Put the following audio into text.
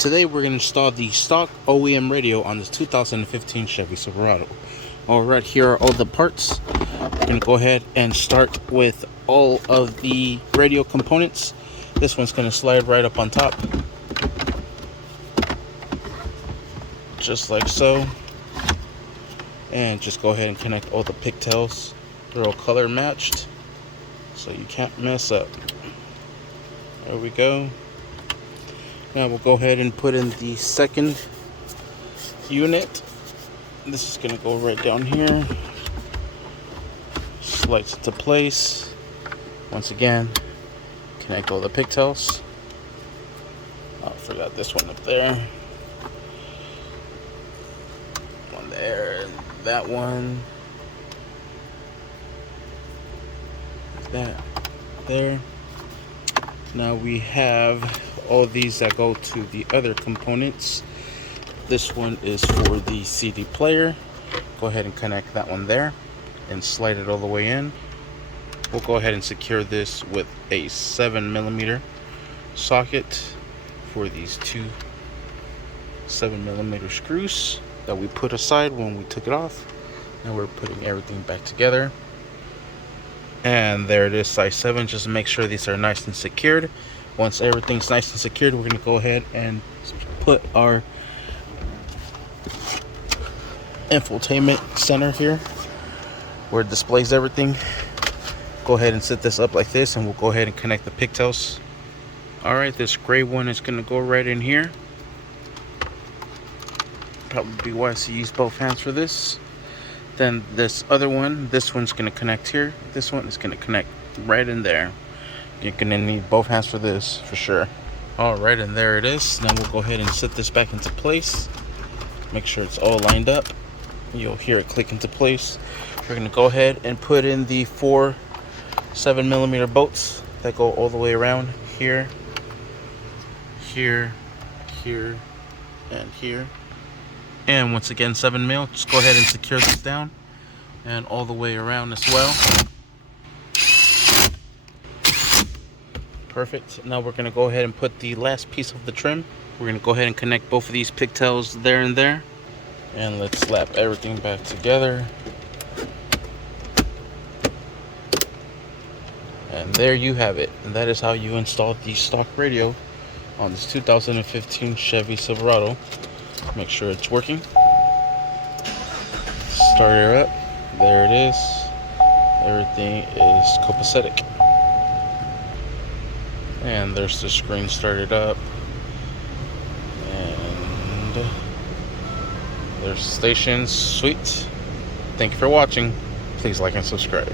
Today we're going to install the stock OEM radio on this 2015 Chevy Silverado. Alright, here are all the parts. We're going to go ahead and start with all of the radio components. This one's going to slide right up on top, just like so. And just go ahead and connect all the pigtails. They're all color matched, so you can't mess up. There we go. Now we'll go ahead and put in the second unit. This is going to go right down here. Slides it to place. Once again, connect all the pigtails. Oh, I forgot this one up there. One there, that one. That there. Now we have all these that go to the other components. This one is for the CD player. Go ahead and connect that one there and slide it all the way in. We'll go ahead and secure this with a 7mm socket for these two 7mm screws that we put aside when we took it off. Now we're putting everything back together. And there it is, size 7. Just make sure these are nice and secured. Once everything's nice and secured, we're going to go ahead and put our infotainment center here where it displays everything. Go ahead and set this up like this, and we'll go ahead and connect the pigtails. Alright, this gray one is going to go right in here. Probably wise to use both hands for this. Then this other one, this one's going to connect here. This one is going to connect right in there. You're going to need both hands for this, for sure. Alright, and there it is. Now we'll go ahead and set this back into place. Make sure it's all lined up. You'll hear it click into place. We're going to go ahead and put in the 4 7mm bolts that go all the way around here, here, here, and here. And once again, 7mm. Just go ahead and secure this down and all the way around as well. Perfect. Now we're going to go ahead and put the last piece of the trim. We're going to go ahead and connect both of these pigtails there and there. And let's slap everything back together. And there you have it. And that is how you install the stock radio on this 2015 Chevy Silverado. Make sure it's working. Start her up. There it is. Everything is copacetic. And there's the screen started up. And there's stations. Sweet. Thank you for watching. Please like and subscribe.